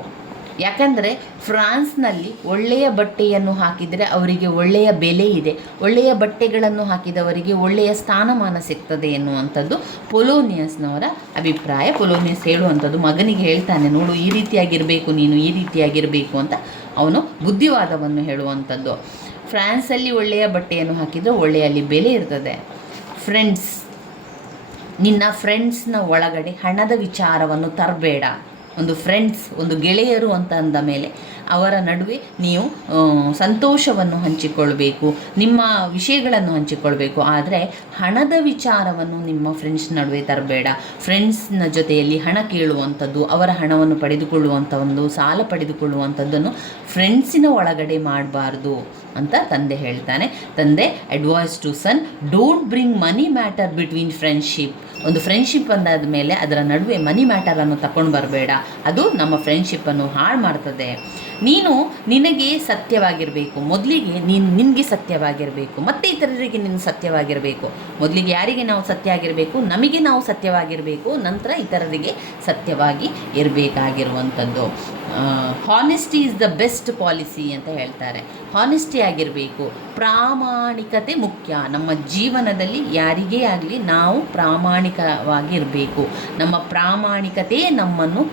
ಯಾಕಂದರೆ ಫ್ರಾನ್ಸ್ನಲ್ಲಿ ಒಳ್ಳೆಯ ಬಟ್ಟೆಯನ್ನು ಹಾಕಿದರೆ ಅವರಿಗೆ ಒಳ್ಳೆಯ ಬೆಲೆ ಇದೆ. ಒಳ್ಳೆಯ ಬಟ್ಟೆಗಳನ್ನು ಹಾಕಿದವರಿಗೆ ಒಳ್ಳೆಯ ಸ್ಥಾನಮಾನ ಸಿಗ್ತದೆ ಎನ್ನುವಂಥದ್ದು ಪೊಲೋನಿಯಸ್ನವರ ಅಭಿಪ್ರಾಯ. ಪೊಲೋನಿಯಸ್ ಹೇಳುವಂಥದ್ದು ಮಗನಿಗೆ ಹೇಳ್ತಾನೆ, ನೋಡು ಈ ರೀತಿಯಾಗಿರಬೇಕು, ನೀನು ಈ ರೀತಿಯಾಗಿರಬೇಕು ಅಂತ ಅವನು ಬುದ್ಧಿವಾದವನ್ನು ಹೇಳುವಂಥದ್ದು. ಫ್ರಾನ್ಸಲ್ಲಿ ಒಳ್ಳೆಯ ಬಟ್ಟೆಯನ್ನು ಹಾಕಿದರೆ ಒಳ್ಳೆಯಲ್ಲಿ ಬೆಲೆ ಇರ್ತದೆ. ನಿನ್ನ ಫ್ರೆಂಡ್ಸ್ನ ಒಳಗಡೆ ಹಣದ ವಿಚಾರವನ್ನು ತರಬೇಡ. ಒಂದು ಗೆಳೆಯರು ಅಂತ ಅಂದ ಮೇಲೆ ಅವರ ನಡುವೆ ನೀವು ಸಂತೋಷವನ್ನು ಹಂಚಿಕೊಳ್ಬೇಕು, ನಿಮ್ಮ ವಿಷಯಗಳನ್ನು ಹಂಚಿಕೊಳ್ಬೇಕು. ಆದರೆ ಹಣದ ವಿಚಾರವನ್ನು ನಿಮ್ಮ ಫ್ರೆಂಡ್ಸ್ ನಡುವೆ ತರಬೇಡ. ಫ್ರೆಂಡ್ಸ್ನ ಜೊತೆಯಲ್ಲಿ ಹಣ ಕೇಳುವಂಥದ್ದು, ಅವರ ಹಣವನ್ನು ಪಡೆದುಕೊಳ್ಳುವಂಥ ಒಂದು ಸಾಲ ಪಡೆದುಕೊಳ್ಳುವಂಥದ್ದನ್ನು ಫ್ರೆಂಡ್ಸಿನ ಒಳಗಡೆ ಮಾಡಬಾರ್ದು ಅಂತ ತಂದೆ ಹೇಳ್ತಾನೆ. ತಂದೆ advice to son, don't bring money matter between friendship. ಒಂದು ಫ್ರೆಂಡ್ಶಿಪ್ ಅಂದಾದ ಮೇಲೆ ಅದರ ನಡುವೆ ಮನಿ ಮ್ಯಾಟರನ್ನು ತಗೊಂಡು ಬರಬೇಡ. ಅದು ನಮ್ಮ ಫ್ರೆಂಡ್ಶಿಪ್ಪನ್ನು ಹಾಳು ಮಾಡ್ತದೆ. ನೀನು ನಿನಗೆ ಸತ್ಯವಾಗಿರಬೇಕು. ಮೊದಲಿಗೆ ನೀನು ನಿನಗೆ ಸತ್ಯವಾಗಿರಬೇಕು, ಮತ್ತು ಇತರರಿಗೆ ನೀನು ಸತ್ಯವಾಗಿರಬೇಕು. ಮೊದಲಿಗೆ ಯಾರಿಗೆ ನಾವು ಸತ್ಯ ಆಗಿರಬೇಕು? ನಮಗೆ ನಾವು ಸತ್ಯವಾಗಿರಬೇಕು, ನಂತರ ಇತರರಿಗೆ ಸತ್ಯವಾಗಿ ಇರಬೇಕಾಗಿರುವಂಥದ್ದು. Honesty is the best policy ಅಂತ ಹೇಳ್ತಾರೆ. ಹಾನೆಸ್ಟಿ ಆಗಿರಬೇಕು, ಪ್ರಾಮಾಣಿಕತೆ ಮುಖ್ಯ. ನಮ್ಮ ಜೀವನದಲ್ಲಿ ಯಾರಿಗೇ ಆಗಲಿ ನಾವು ಪ್ರಾಮಾಣಿಕವಾಗಿರಬೇಕು. ನಮ್ಮ ಪ್ರಾಮಾಣಿಕತೆಯೇ ನಮ್ಮನ್ನು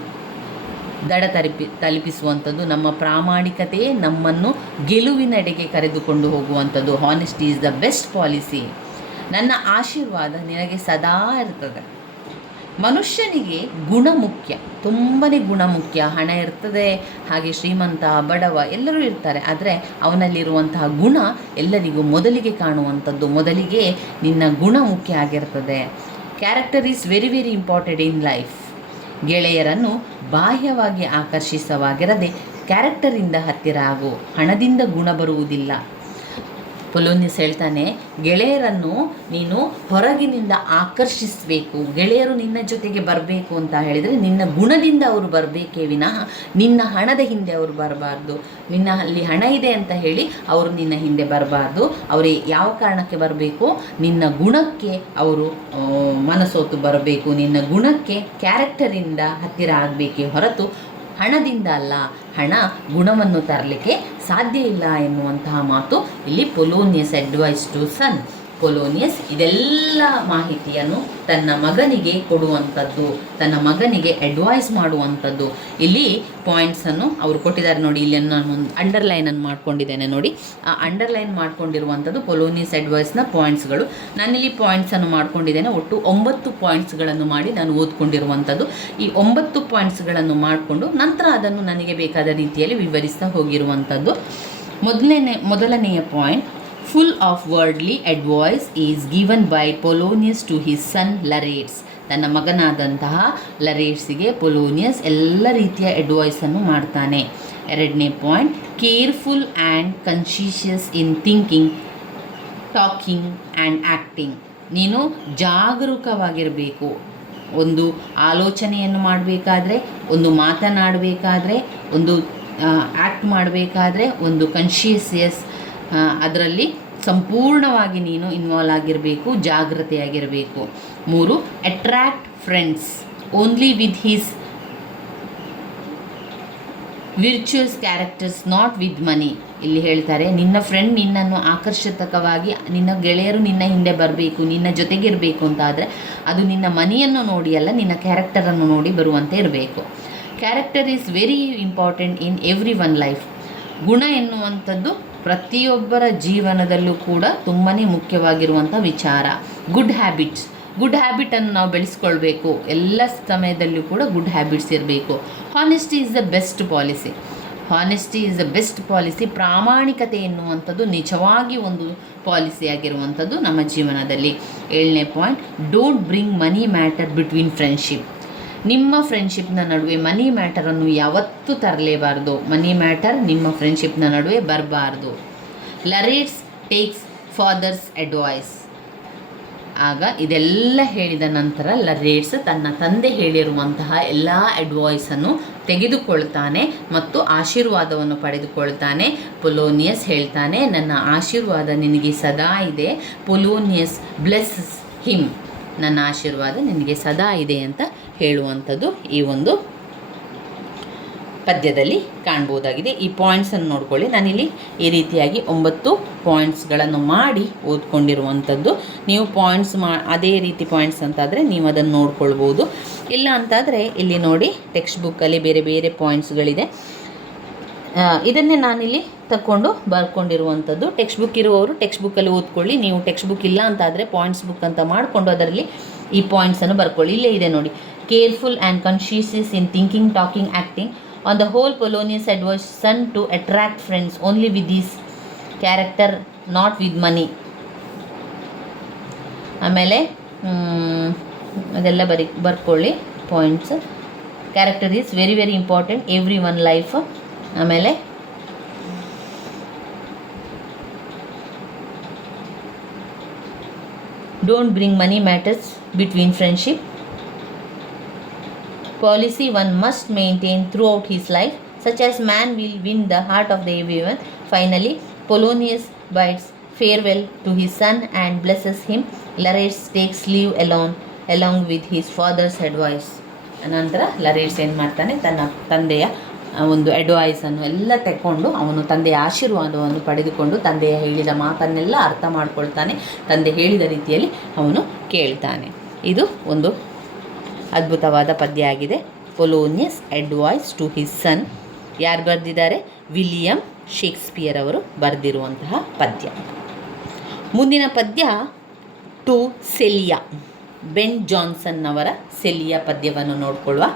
ತಲುಪಿಸುವಂಥದ್ದು. ನಮ್ಮ ಪ್ರಾಮಾಣಿಕತೆಯೇ ನಮ್ಮನ್ನು ಗೆಲುವಿನೆಡೆಗೆ ಕರೆದುಕೊಂಡು ಹೋಗುವಂಥದ್ದು. Honesty is the best policy. ನನ್ನ ಆಶೀರ್ವಾದ ನಿನಗೆ ಸದಾ ಇರ್ತದೆ. ಮನುಷ್ಯನಿಗೆ ಗುಣ ಮುಖ್ಯ, ತುಂಬಾ ಗುಣ ಮುಖ್ಯ. ಹಣ ಇರ್ತದೆ, ಹಾಗೆ ಶ್ರೀಮಂತ ಬಡವ ಎಲ್ಲರೂ ಇರ್ತಾರೆ, ಆದರೆ ಅವನಲ್ಲಿರುವಂತಹ ಗುಣ ಎಲ್ಲರಿಗೂ ಮೊದಲಿಗೆ ಕಾಣುವಂಥದ್ದು. ಮೊದಲಿಗೆ ನಿನ್ನ ಗುಣ ಮುಖ್ಯ ಆಗಿರ್ತದೆ. Character is very very important in life. ಗೆಳೆಯರನ್ನು ಬಾಹ್ಯವಾಗಿ ಆಕರ್ಷಿಸವಾಗಿರದೆ ಕ್ಯಾರೆಕ್ಟರಿಂದ ಹತ್ತಿರ ಆಗು, ಹಣದಿಂದ ಗುಣ ಬರುವುದಿಲ್ಲ. ಪೊಲೋನಿಯಸ್ ಹೇಳ್ತಾನೆ, ಗೆಳೆಯರನ್ನು ನೀನು ಹೊರಗಿನಿಂದ ಆಕರ್ಷಿಸಬೇಕು. ಗೆಳೆಯರು ನಿನ್ನ ಜೊತೆಗೆ ಬರಬೇಕು ಅಂತ ಹೇಳಿದರೆ ನಿನ್ನ ಗುಣದಿಂದ ಅವರು ಬರಬೇಕೇ ವಿನಃ ನಿನ್ನ ಹಣದ ಹಿಂದೆ ಅವರು ಬರಬಾರ್ದು. ನಿನ್ನ ಅಲ್ಲಿ ಹಣ ಇದೆ ಅಂತ ಹೇಳಿ ಅವರು ನಿನ್ನ ಹಿಂದೆ ಬರಬಾರ್ದು. ಅವರು ಯಾವ ಕಾರಣಕ್ಕೆ ಬರಬೇಕು? ನಿನ್ನ ಗುಣಕ್ಕೆ ಅವರು ಮನಸೋತು ಬರಬೇಕು. ನಿನ್ನ ಗುಣಕ್ಕೆ ಕ್ಯಾರೆಕ್ಟರಿಂದ ಹತ್ತಿರ ಆಗಬೇಕೇ ಹೊರತು ಹಣದಿಂದ ಅಲ್ಲ. ಹಣ ಗುಣವನ್ನು ತರಲಿಕ್ಕೆ ಸಾಧ್ಯ ಇಲ್ಲ ಎನ್ನುವಂತಹ ಮಾತು ಇಲ್ಲಿ Polonius advice to son. Polonius ಇದೆಲ್ಲ ಮಾಹಿತಿಯನ್ನು ತನ್ನ ಮಗನಿಗೆ ಕೊಡುವಂಥದ್ದು, ತನ್ನ ಮಗನಿಗೆ ಅಡ್ವೈಸ್ ಮಾಡುವಂಥದ್ದು. ಇಲ್ಲಿ ಪಾಯಿಂಟ್ಸನ್ನು ಅವರು ಕೊಟ್ಟಿದ್ದಾರೆ ನೋಡಿ. ಇಲ್ಲಿ ನಾನು ಒಂದು ಅಂಡರ್ಲೈನನ್ನು ಮಾಡ್ಕೊಂಡಿದ್ದೇನೆ ನೋಡಿ. ಆ ಅಂಡರ್ಲೈನ್ ಮಾಡ್ಕೊಂಡಿರುವಂಥದ್ದು ಪೊಲೋನಿಯಸ್ ಅಡ್ವೈಸ್ನ ಪಾಯಿಂಟ್ಸ್ಗಳು. ನಾನಿಲ್ಲಿ ಪಾಯಿಂಟ್ಸನ್ನು ಮಾಡ್ಕೊಂಡಿದ್ದೇನೆ. ಒಟ್ಟು 9 ಪಾಯಿಂಟ್ಸ್ಗಳನ್ನು ಮಾಡಿ ನಾನು ಓದ್ಕೊಂಡಿರುವಂಥದ್ದು. ಈ 9 ಪಾಯಿಂಟ್ಸ್ಗಳನ್ನು ಮಾಡಿಕೊಂಡು ನಂತರ ಅದನ್ನು ನನಗೆ ಬೇಕಾದ ರೀತಿಯಲ್ಲಿ ವಿವರಿಸ್ತಾ ಹೋಗಿರುವಂಥದ್ದು. ಮೊದಲನೆಯ point, full of worldly advice is given by Polonius to his son Laertes. ತನ್ನ ಮಗನಾದಂತಹ ಲರೇಟ್ಸಿಗೆ ಪೊಲೋನಿಯಸ್ ಎಲ್ಲ ರೀತಿಯ ಅಡ್ವೈಸನ್ನು ಮಾಡ್ತಾನೆ. ಎರಡನೇ point, careful and conscious in thinking, talking and acting. ನೀನು ಜಾಗರೂಕವಾಗಿರಬೇಕು. ಒಂದು ಆಲೋಚನೆಯನ್ನು ಮಾಡಬೇಕಾದ್ರೆ, ಒಂದು ಮಾತನಾಡಬೇಕಾದ್ರೆ, ಒಂದು ಆ್ಯಕ್ಟ್ ಮಾಡಬೇಕಾದ್ರೆ, ಒಂದು ಕನ್ಶಿಯಸ್ ಅದರಲ್ಲಿ ಸಂಪೂರ್ಣವಾಗಿ ನೀನು ಇನ್ವಾಲ್ವ್ ಆಗಿರಬೇಕು, ಜಾಗೃತೆಯಾಗಿರಬೇಕು. 3, attract friends only with his virtuous characters, not with money. ಇಲ್ಲಿ ಹೇಳ್ತಾರೆ, ನಿನ್ನ ಫ್ರೆಂಡ್ ನಿನ್ನನ್ನು ಆಕರ್ಷಕವಾಗಿ, ನಿನ್ನ ಗೆಳೆಯರು ನಿನ್ನ ಹಿಂದೆ ಬರಬೇಕು, ನಿನ್ನ ಜೊತೆಗಿರಬೇಕು ಅಂತ ಆದರೆ ಅದು ನಿನ್ನ ಮನಿಯನ್ನು ನೋಡಿ ಅಲ್ಲ, ನಿನ್ನ ಕ್ಯಾರೆಕ್ಟರನ್ನು ನೋಡಿ ಬರುವಂತೆ ಇರಬೇಕು. Character is very important in every one life. ಗುಣ ಎನ್ನುವಂಥದ್ದು ಪ್ರತಿಯೊಬ್ಬರ ಜೀವನದಲ್ಲೂ ಕೂಡ ತುಂಬಾ ಮುಖ್ಯವಾಗಿರುವಂಥ ವಿಚಾರ. ಗುಡ್ ಹ್ಯಾಬಿಟನ್ನು ನಾವು ಬೆಳೆಸ್ಕೊಳ್ಬೇಕು. ಎಲ್ಲ ಸಮಯದಲ್ಲೂ ಕೂಡ ಗುಡ್ ಹ್ಯಾಬಿಟ್ಸ್ ಇರಬೇಕು. Honesty is the best policy. ಪ್ರಾಮಾಣಿಕತೆ ಎನ್ನುವಂಥದ್ದು ನಿಜವಾಗಿ ಒಂದು ಪಾಲಿಸಿ ಆಗಿರುವಂಥದ್ದು ನಮ್ಮ ಜೀವನದಲ್ಲಿ. 7ನೇ point, don't bring money matter between friendship. ನಿಮ್ಮ ಫ್ರೆಂಡ್ಶಿಪ್ನ ನಡುವೆ ಮನಿ ಮ್ಯಾಟರನ್ನು ಯಾವತ್ತೂ ತರಲೇಬಾರ್ದು. ಮನಿ ಮ್ಯಾಟರ್ ನಿಮ್ಮ ಫ್ರೆಂಡ್ಶಿಪ್ನ ನಡುವೆ ಬರಬಾರ್ದು. ಲರೇಟ್ಸ್ ಟೇಕ್ಸ್ ಫಾದರ್ಸ್ ಅಡ್ವೈಸ್. ಆಗ ಇದೆಲ್ಲ ಹೇಳಿದ ನಂತರ ಲರೇಟ್ಸ್ ತನ್ನ ತಂದೆ ಹೇಳಿರುವಂತಹ ಎಲ್ಲ ಅಡ್ವೈಸನ್ನು ತೆಗೆದುಕೊಳ್ತಾನೆ ಮತ್ತು ಆಶೀರ್ವಾದವನ್ನು ಪಡೆದುಕೊಳ್ತಾನೆ. ಪೊಲೋನಿಯಸ್ ಹೇಳ್ತಾನೆ, ನನ್ನ ಆಶೀರ್ವಾದ ನಿನಗೆ ಸದಾ ಇದೆ. Polonius blesses him. ನನ್ನ ಆಶೀರ್ವಾದ ನಿನಗೆ ಸದಾ ಇದೆ ಅಂತ ಹೇಳುವಂಥದ್ದು ಈ ಒಂದು ಪದ್ಯದಲ್ಲಿ ಕಾಣ್ಬೋದಾಗಿದೆ. ಈ ಪಾಯಿಂಟ್ಸನ್ನು ನೋಡ್ಕೊಳ್ಳಿ. ನಾನಿಲ್ಲಿ ಈ ರೀತಿಯಾಗಿ 9 ಪಾಯಿಂಟ್ಸ್ಗಳನ್ನು ಮಾಡಿ ಓದ್ಕೊಂಡಿರುವಂಥದ್ದು. ನೀವು ಪಾಯಿಂಟ್ಸ್ ಅದೇ ರೀತಿ ಪಾಯಿಂಟ್ಸ್ ಅಂತಾದರೆ ನೀವು ಅದನ್ನು ನೋಡ್ಕೊಳ್ಬೋದು. ಇಲ್ಲ ಅಂತಾದರೆ ಇಲ್ಲಿ ನೋಡಿ, ಟೆಕ್ಸ್ಟ್ ಬುಕ್ಕಲ್ಲಿ ಬೇರೆ ಬೇರೆ ಪಾಯಿಂಟ್ಸ್ಗಳಿದೆ. ಇದನ್ನೇ ನಾನಿಲ್ಲಿ ತಗೊಂಡು ಬರ್ಕೊಂಡಿರುವಂಥದ್ದು. ಟೆಕ್ಸ್ಟ್ ಬುಕ್ ಇರುವವರು ಟೆಕ್ಸ್ಟ್ ಬುಕ್ಕಲ್ಲಿ ಓದ್ಕೊಳ್ಳಿ. ನೀವು ಟೆಕ್ಸ್ಟ್ ಬುಕ್ ಇಲ್ಲ ಅಂತಾದರೆ ಪಾಯಿಂಟ್ಸ್ ಬುಕ್ ಅಂತ ಮಾಡಿಕೊಂಡು ಅದರಲ್ಲಿ ಈ ಪಾಯಿಂಟ್ಸನ್ನು ಬರ್ಕೊಳ್ಳಿ. ಇಲ್ಲೇ ಇದೆ ನೋಡಿ, careful and conscious in thinking, talking, acting. On the whole Polonius advice son to attract friends only with this character, not with money. ಆಮೇಲೆ ಅದೆಲ್ಲ ಬರ್ಕೊಳ್ಳಿ points. Character is very very important every one life. ಆಮೇಲೆ don't bring money matters between friendship. Policy one must maintain throughout his life. such as man will win the heart of the everyone. Finally, Polonius bids farewell to his son and blesses him. Lares takes leave along with his father's advice. ಅನಂತರ ಲರೇಟ್ಸ್ ಏನು ಮಾಡ್ತಾನೆ, ತನ್ನ ತಂದೆಯ ಒಂದು ಅಡ್ವೈಸನ್ನು ಎಲ್ಲ ತೆಕ್ಕೊಂಡು ಅವನು ತಂದೆಯ ಆಶೀರ್ವಾದವನ್ನು ಪಡೆದುಕೊಂಡು ತಂದೆಯ ಹೇಳಿದ ಮಾತನ್ನೆಲ್ಲ ಅರ್ಥ ಮಾಡ್ಕೊಳ್ತಾನೆ. ತಂದೆ ಹೇಳಿದ ರೀತಿಯಲ್ಲಿ ಅವನು ಕೇಳ್ತಾನೆ. ಇದು ಒಂದು ಅದ್ಭುತವಾದ ಪದ್ಯ ಆಗಿದೆ. Polonius advice to his son. ಯಾರು ಬರೆದಿದ್ದಾರೆ? ವಿಲಿಯಂ ಶೇಕ್ಸ್ಪಿಯರ್ ಅವರು ಬರೆದಿರುವಂತಹ ಪದ್ಯ. ಮುಂದಿನ ಪದ್ಯ ಟು ಸೆಲಿಯಾ. ಬೆನ್ ಜಾನ್ಸನ್ ಅವರ ಸೆಲಿಯಾ ಪದ್ಯವನ್ನು ನೋಡಿಕೊಳ್ಳುವ.